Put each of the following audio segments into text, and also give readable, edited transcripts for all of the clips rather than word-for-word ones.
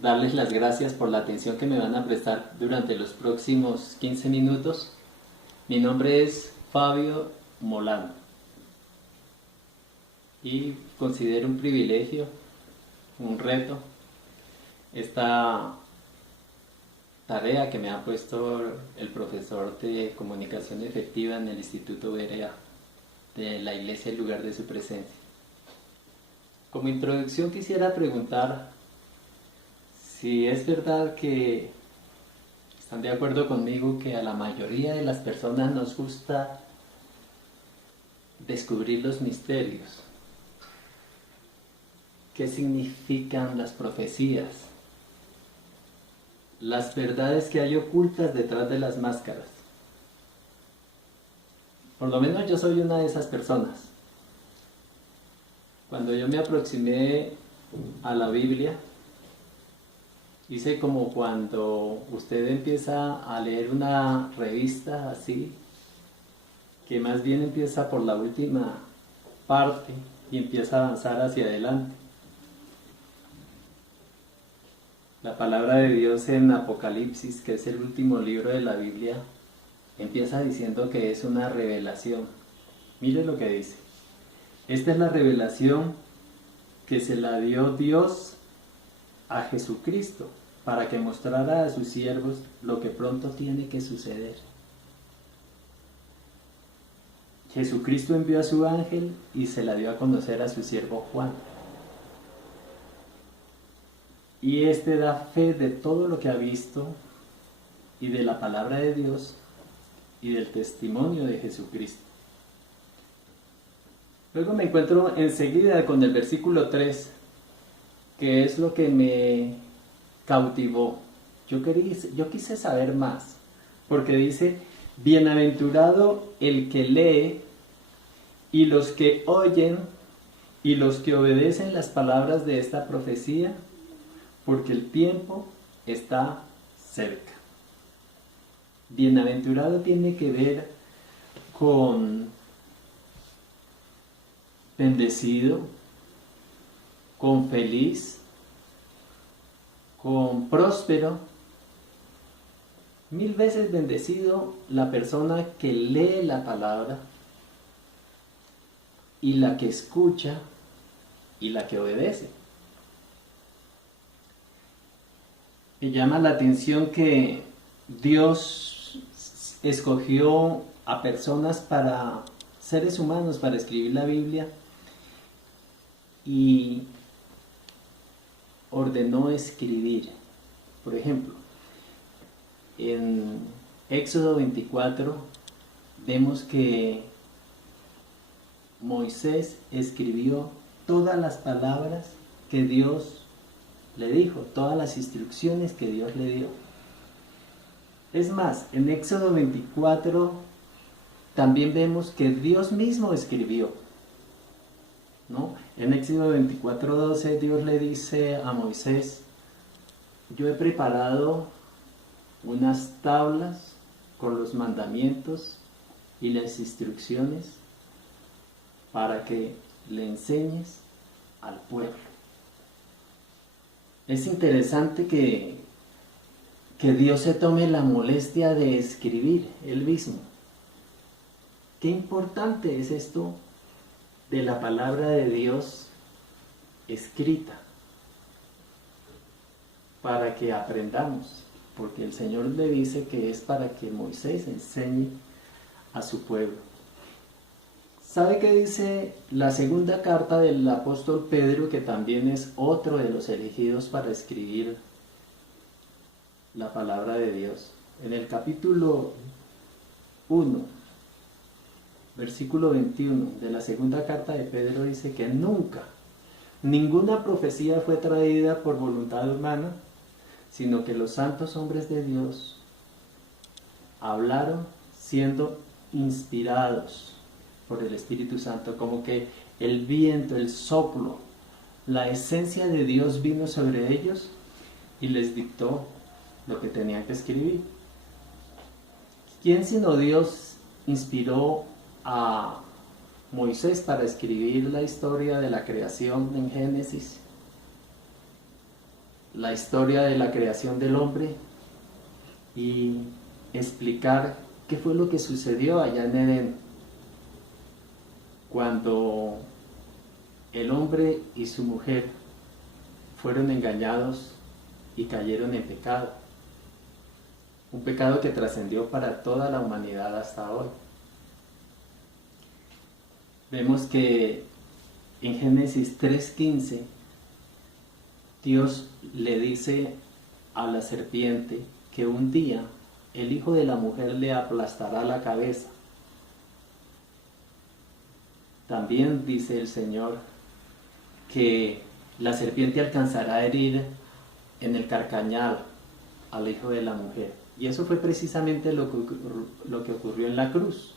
darles las gracias por la atención que me van a prestar durante los próximos 15 minutos. Mi nombre es Fabio Molano y considero un privilegio, un reto, esta tarea que me ha puesto el profesor de comunicación efectiva en el Instituto Berea de la Iglesia en lugar de su presencia. Como introducción quisiera preguntar si es verdad que están de acuerdo conmigo que a la mayoría de las personas nos gusta descubrir los misterios. ¿Qué significan las profecías? Las verdades que hay ocultas detrás de las máscaras. Por lo menos yo soy una de esas personas. Cuando yo me aproximé a la Biblia, hice como cuando usted empieza a leer una revista así, que más bien empieza por la última parte y empieza a avanzar hacia adelante. La palabra de Dios en Apocalipsis, que es el último libro de la Biblia, empieza diciendo que es una revelación. Mire lo que dice. Esta es la revelación que se la dio Dios a Jesucristo para que mostrara a sus siervos lo que pronto tiene que suceder. Jesucristo envió a su ángel y se la dio a conocer a su siervo Juan. Y este da fe de todo lo que ha visto y de la palabra de Dios y del testimonio de Jesucristo. Luego me encuentro enseguida con el versículo 3, que es lo que me cautivó. Yo quise saber más, porque dice, bienaventurado el que lee y los que oyen y los que obedecen las palabras de esta profecía, porque el tiempo está cerca. Bienaventurado tiene que ver con bendecido, con feliz, con próspero. 1000 veces bendecido la persona que lee la palabra y la que escucha y la que obedece. Me llama la atención que Dios escogió a personas para seres humanos para escribir la Biblia y ordenó escribir. Por ejemplo, en Éxodo 24 vemos que Moisés escribió todas las palabras que Dios le dijo, todas las instrucciones que Dios le dio. Es más, en Éxodo 24 también vemos que Dios mismo escribió, ¿no? En Éxodo 24:12 Dios le dice a Moisés, yo he preparado unas tablas con los mandamientos y las instrucciones para que le enseñes al pueblo. Es interesante que Dios se tome la molestia de escribir Él mismo. Qué importante es esto de la palabra de Dios escrita para que aprendamos, porque el Señor le dice que es para que Moisés enseñe a su pueblo. ¿Sabe qué dice la segunda carta del apóstol Pedro, que también es otro de los elegidos para escribir la palabra de Dios? En el capítulo 1, versículo 21 de la segunda carta de Pedro dice que nunca, ninguna profecía fue traída por voluntad humana, sino que los santos hombres de Dios hablaron siendo inspirados por el Espíritu Santo, como que el viento, el soplo, la esencia de Dios vino sobre ellos y les dictó lo que tenían que escribir. ¿Quién sino Dios inspiró a Moisés para escribir la historia de la creación en Génesis? la historia de la creación del hombre y explicar qué fue lo que sucedió allá en Edén, cuando el hombre y su mujer fueron engañados y cayeron en pecado. Un pecado que trascendió para toda la humanidad hasta hoy. Vemos que en Génesis 3:15 Dios le dice a la serpiente que un día el hijo de la mujer le aplastará la cabeza. También dice el Señor que la serpiente alcanzará a herir en el carcañal al hijo de la mujer. Y eso fue precisamente lo que ocurrió en la cruz.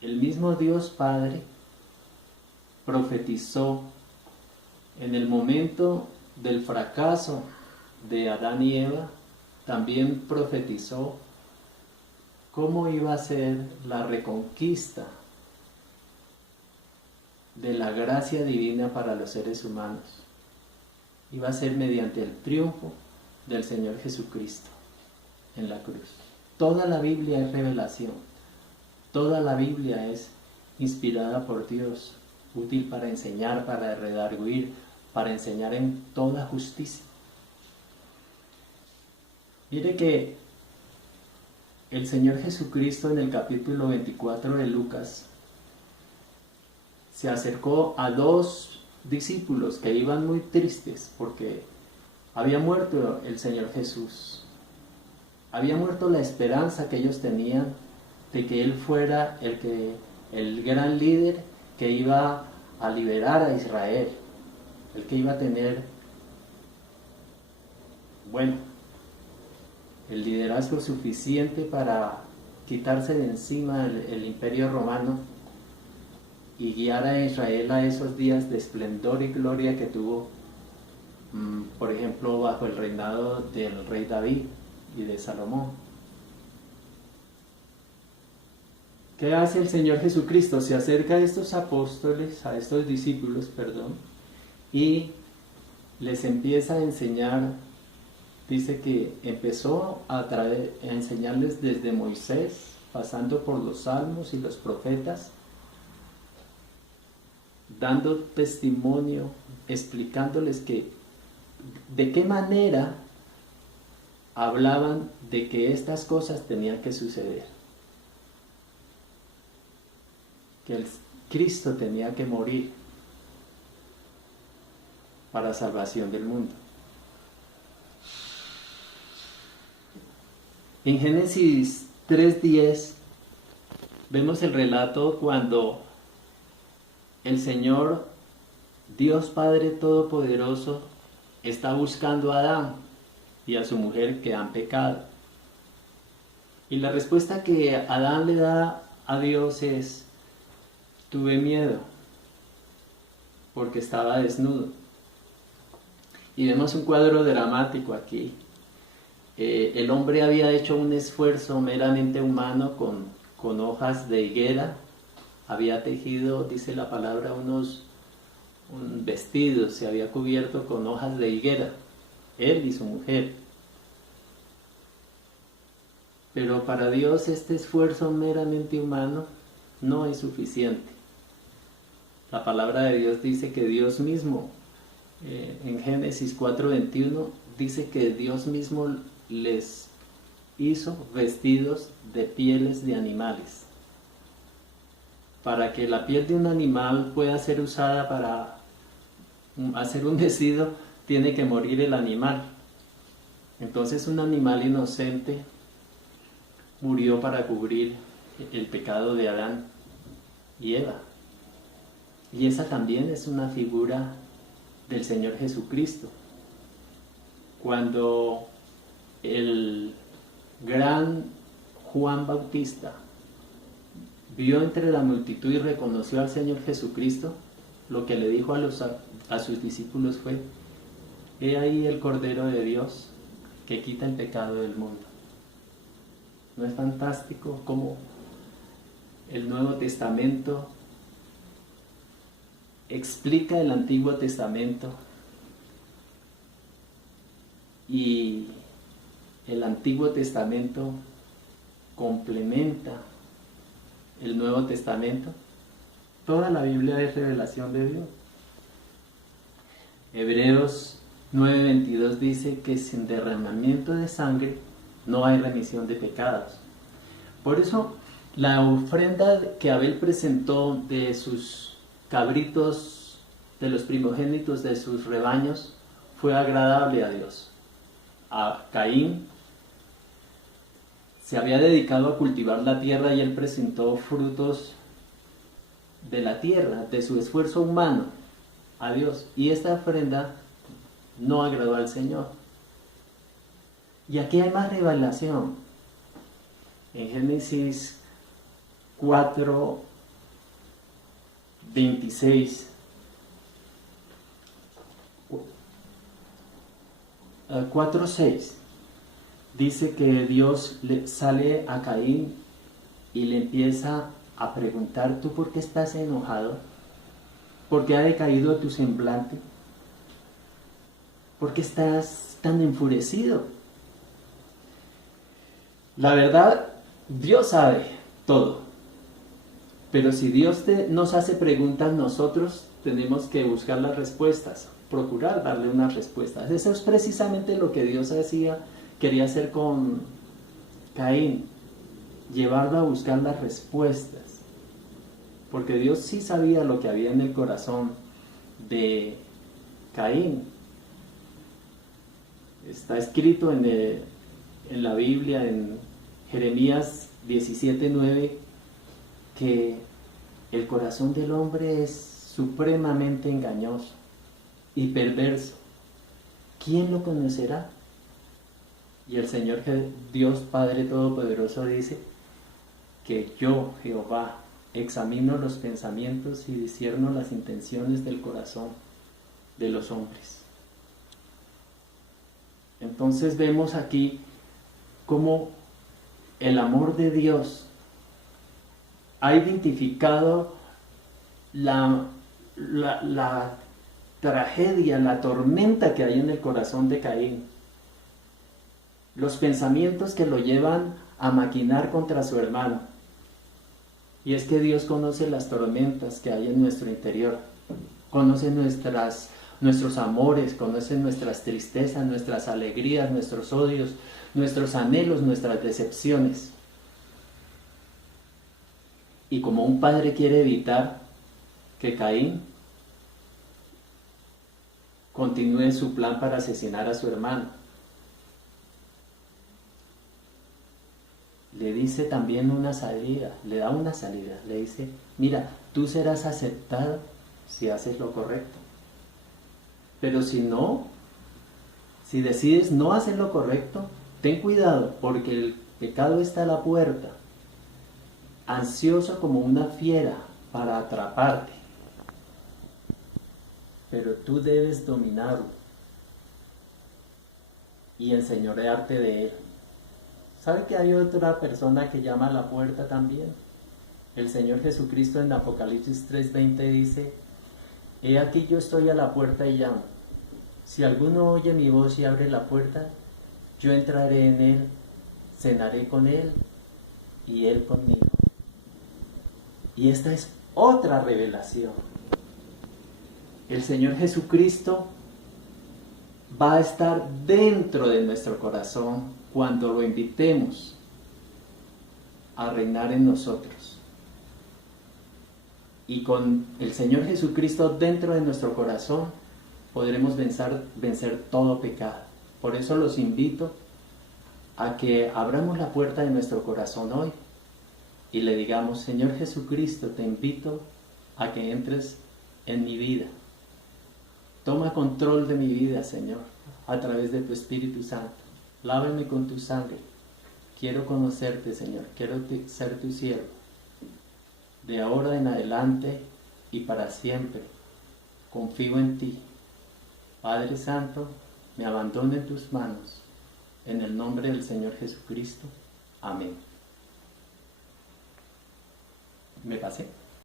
El mismo Dios Padre profetizó en el momento del fracaso de Adán y Eva, también profetizó cómo iba a ser la reconquista de la gracia divina para los seres humanos. Iba a ser mediante el triunfo del Señor Jesucristo en la cruz. Toda la Biblia es revelación. Toda la Biblia es inspirada por Dios, útil para enseñar, para redarguir, para enseñar en toda justicia. Mire que el Señor Jesucristo en el capítulo 24 de Lucas se acercó a dos discípulos que iban muy tristes porque había muerto el Señor Jesús. Había muerto la esperanza que ellos tenían de que Él fuera el gran líder que iba a liberar a Israel, el que iba a tener, el liderazgo suficiente para quitarse de encima el imperio romano y guiar a Israel a esos días de esplendor y gloria que tuvo, por ejemplo, bajo el reinado del rey David y de Salomón. ¿Qué hace el Señor Jesucristo? Se acerca a estos apóstoles, a estos discípulos, y les empieza a enseñar. Dice que empezó a enseñarles desde Moisés, pasando por los salmos y los profetas, dando testimonio, explicándoles de qué manera hablaban de que estas cosas tenían que suceder. Que el Cristo tenía que morir para salvación del mundo. En Génesis 3:10 vemos el relato cuando el Señor, Dios Padre Todopoderoso, está buscando a Adán y a su mujer que han pecado. Y la respuesta que Adán le da a Dios es: tuve miedo porque estaba desnudo. Y vemos un cuadro dramático aquí. El hombre había hecho un esfuerzo meramente humano con hojas de higuera. Había tejido, dice la palabra, unos vestidos, se había cubierto con hojas de higuera, él y su mujer. Pero para Dios este esfuerzo meramente humano no es suficiente. La palabra de Dios dice que Dios mismo, en Génesis 4:21, dice que Dios mismo les hizo vestidos de pieles de animales. Para que la piel de un animal pueda ser usada para hacer un vestido, tiene que morir el animal. Entonces un animal inocente murió para cubrir el pecado de Adán y Eva. Y esa también es una figura del Señor Jesucristo. Cuando el gran Juan Bautista vio entre la multitud y reconoció al Señor Jesucristo, lo que le dijo a sus discípulos fue: he ahí el Cordero de Dios que quita el pecado del mundo. ¿No es fantástico cómo el Nuevo Testamento explica el Antiguo Testamento y el Antiguo Testamento complementa el Nuevo Testamento. Toda la Biblia es revelación de Dios. Hebreos 9:22 dice que sin derramamiento de sangre no hay remisión de pecados. Por eso la ofrenda que Abel presentó de sus cabritos, de los primogénitos de sus rebaños, fue agradable a Dios. A Caín se había dedicado a cultivar la tierra y él presentó frutos de la tierra, de su esfuerzo humano a Dios. Y esta ofrenda no agradó al Señor. Y aquí hay más revelación. En Génesis 4:26. 4:6 dice que Dios le sale a Caín y le empieza a preguntar: ¿tú por qué estás enojado? ¿Por qué ha decaído tu semblante? ¿Por qué estás tan enfurecido? La verdad, Dios sabe todo. Pero si Dios nos hace preguntas, nosotros tenemos que buscar las respuestas, procurar darle unas respuestas. Eso es precisamente lo que Dios quería hacer con Caín, llevarlo a buscar las respuestas. Porque Dios sí sabía lo que había en el corazón de Caín. Está escrito en la Biblia, en Jeremías 17:9, que el corazón del hombre es supremamente engañoso y perverso. ¿Quién lo conocerá? Y el Señor Dios Padre Todopoderoso dice que yo, Jehová, examino los pensamientos y discierno las intenciones del corazón de los hombres. Entonces vemos aquí cómo el amor de Dios ha identificado la tragedia, la tormenta que hay en el corazón de Caín, los pensamientos que lo llevan a maquinar contra su hermano. Y es que Dios conoce las tormentas que hay en nuestro interior, conoce nuestros amores, conoce nuestras tristezas, nuestras alegrías, nuestros odios, nuestros anhelos, nuestras decepciones. Y como un padre quiere evitar que Caín continúe su plan para asesinar a su hermano, le dice también una salida, le da una salida, le dice: mira, tú serás aceptado si haces lo correcto, pero si no, si decides no hacer lo correcto, ten cuidado, porque el pecado está a la puerta, ansioso como una fiera para atraparte, pero tú debes dominarlo y enseñorearte de él. ¿Sabe que hay otra persona que llama a la puerta también? El Señor Jesucristo en Apocalipsis 3:20 dice: he aquí yo estoy a la puerta y llamo. Si alguno oye mi voz y abre la puerta, yo entraré en él, cenaré con él y él conmigo. Y esta es otra revelación. El Señor Jesucristo va a estar dentro de nuestro corazón cuando lo invitemos a reinar en nosotros. Y con el Señor Jesucristo dentro de nuestro corazón podremos vencer todo pecado. Por eso los invito a que abramos la puerta de nuestro corazón hoy y le digamos: Señor Jesucristo, te invito a que entres en mi vida. Toma control de mi vida, Señor, a través de tu Espíritu Santo. Lávame con tu sangre. Quiero conocerte, Señor. Quiero ser tu siervo. De ahora en adelante y para siempre, confío en ti. Padre Santo, me abandono en tus manos. En el nombre del Señor Jesucristo. Amén. ¿Me pasé?